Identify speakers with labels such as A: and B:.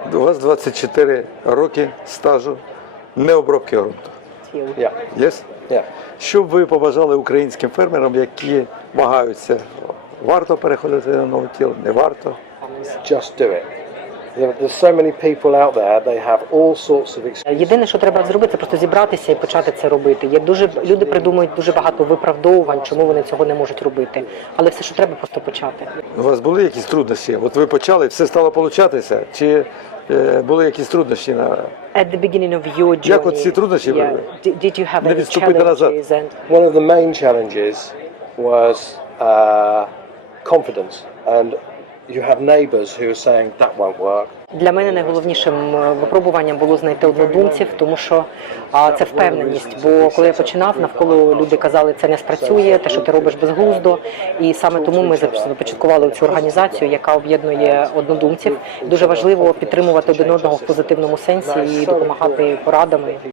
A: У вас 24 роки стажу необробки ґрунту.
B: Yeah.
A: Yes?
B: Yeah.
A: Що б ви побажали українським фермерам, які вагаються? Варто переходити на ноутіл, не варто?
B: Just do it. There's so many people out there, they have all sorts of excuses.
C: Єдине, що треба зробити, це просто зібратися і почати це робити. Люди придумують дуже багато виправдовувань, чому вони цього не можуть робити. Але все, що треба, просто почати.
A: У вас були якісь труднощі? От ви почали, все стало получатися? Чи були якісь труднощі?
C: At the beginning of your journey,
A: Як от ці труднощі
C: did you have
A: не
C: any
A: відступити назад?
C: challenges? And
B: One of the main challenges was confidence. And you have neighbours who are saying that won't work.
C: Для мене найголовнішим випробуванням було знайти однодумців, тому що це впевненість. Бо коли я починав, навколо люди казали, це не спрацює, те, що ти робиш безглуздо. І саме тому ми започаткували цю організацію, яка об'єднує однодумців. Дуже важливо підтримувати один одного в позитивному сенсі і допомагати порадами.